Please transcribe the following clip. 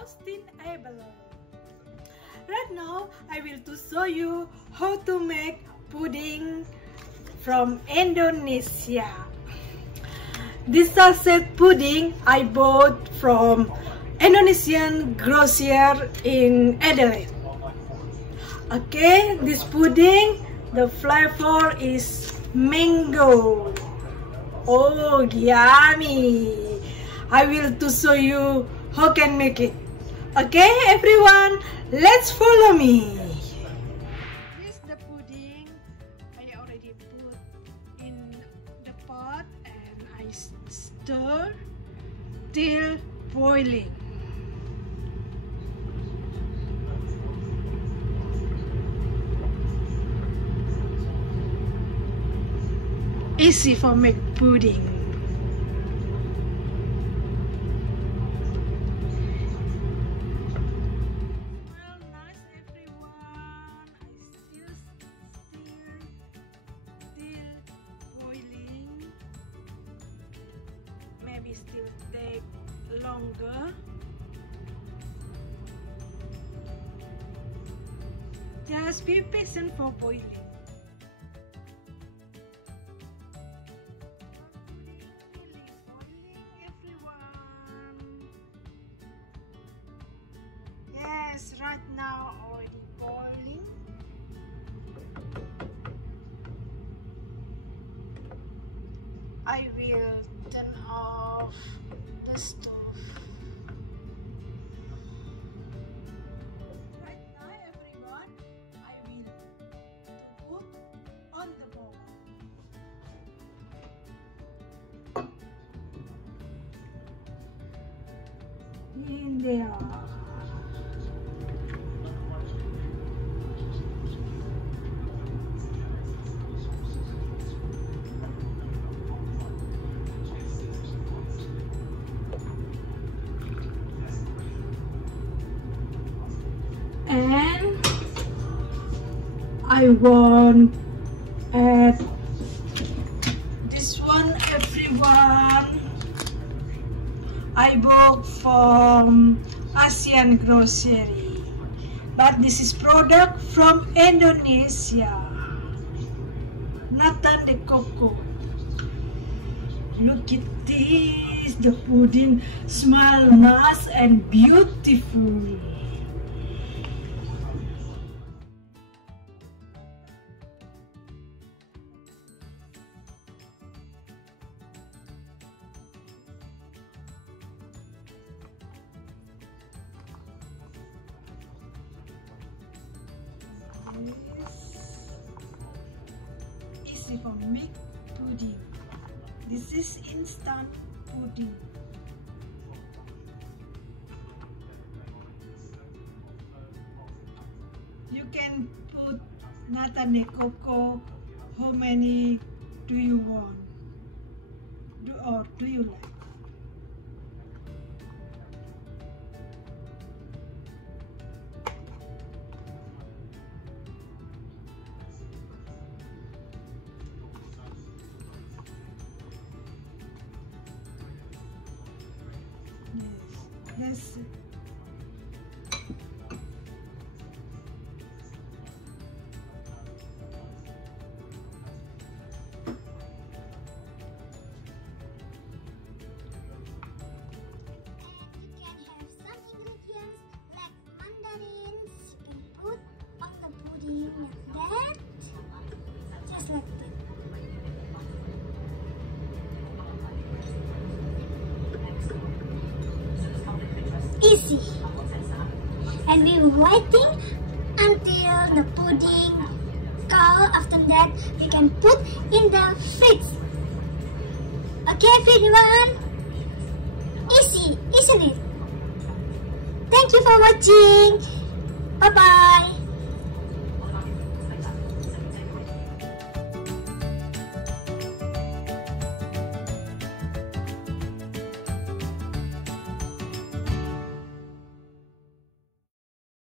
sustainable. Right now, I will to show you how to make pudding from Indonesia. This sachet pudding I bought from Indonesian grosir in Adelaide. Okay, this pudding, the flavor is mango. Oh, yummy! I will to show you how can make it. Okay, everyone, let's follow me. This is the pudding I already put in the pot and I stir till boiling. Easy for make pudding. Well, nice everyone. I still stir till boiling. Maybe still take longer. Just be patient for boiling. Yes, right now already boiling. I will turn off the stove. Right now, everyone, I will put on the bowl. In there. And I want add this one, everyone. I bought from Asian grocery, but this is product from Indonesia. Nata de coco. Look at this, the pudding smells nice and beautiful. Easy for make pudding. This is instant pudding. You can put nata de coco. How many do you want? Do you like? Yes. Easy, and we're waiting until the pudding cold. After that, we can put in the fridge. Okay, everyone? Easy, isn't it? Thank you for watching. Bye bye.